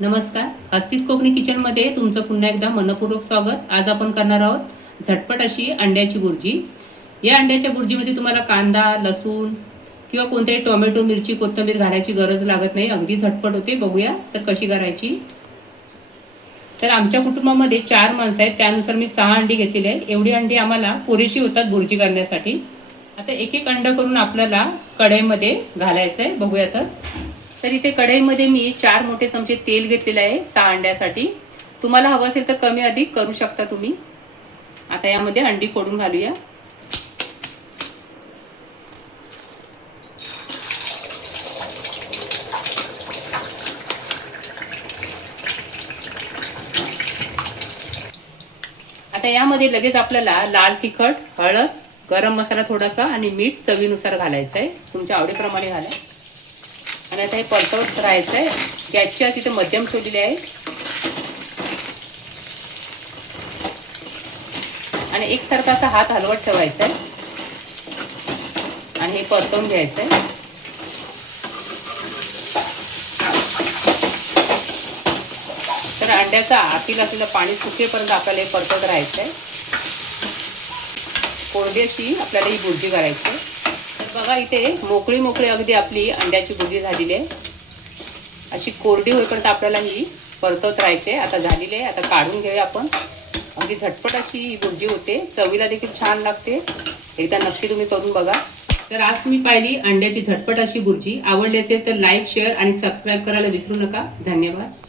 नमस्कार. हस्तीस कोकणी किचनमध्ये तुमचं पुन्हा एकदा मनपूर्वक स्वागत. आज आपण करणार आहोत झटपट अशी अंड्याची बुर्जी. या अंड्याच्या बुर्जीमध्ये तुम्हाला कांदा, लसूण किंवा कोणत्याही टोमॅटो, मिरची, कोथिंबीर घालायची गरज लागत नाही. अगदी झटपट होते. बघूया तर कशी करायची. तर आमच्या कुटुंबामध्ये 4 माणसं आहेत, त्यानुसार मी 6 अंडी घेतलेली आहे. एवढी अंडी आम्हाला पुरेशी होतात बुर्जी करण्यासाठी. आता एक एक अंडा करून आपल्याला कढईमध्ये घालायचं आहे. बघूया तर इथे कढईमध्ये मी 4 मोठे चमचे तेल घेतलेले आहे 6 अंड्यासाठी. तुम्हाला हवं असेल तर कमी अधिक करू शकता तुम्ही. आता यामध्ये अंडी फोडून घालूया. आता यामध्ये लगेच आपल्याला लाल तिखट, हळद, गरम मसाला थोडासा आणि मीठ चवीनुसार घालायचं आहे. तुमच्या आवडीप्रमाणे घाला. आणि आता हे परतवत राहायचं आहे. गॅसची आग तिथे मध्यम ठेवलेली आहे आणि एकसारखा असा हात हलवत ठेवायचा आहे आणि हे परतवून घ्यायचं आहे. तर अंड्याचा आतील असलेलं पाणी सुकेपर्यंत आपल्याला हे परतवत राहायचं आहे. कोरडी अशी आपल्याला ही बुर्जी करायची आहे. तर बघा इथे मोकळी अगदी आपली अंड्याची बुर्जी झालेली आहे. अशी कोरडी होईपर्यंत आपल्याला ही परतवत राहायची आहे. आता झालेली आहे. आता काढून घेऊया आपण. अगदी झटपट अशी ही बुर्जी होते. चवीला देखील छान लागते. एकदा नक्की तुम्ही करून बघा. तर आज तुम्ही पाहिली अंड्याची झटपट अशी बुर्जी. आवडली असेल तर लाईक, शेअर आणि सबस्क्राईब करायला विसरू नका. धन्यवाद.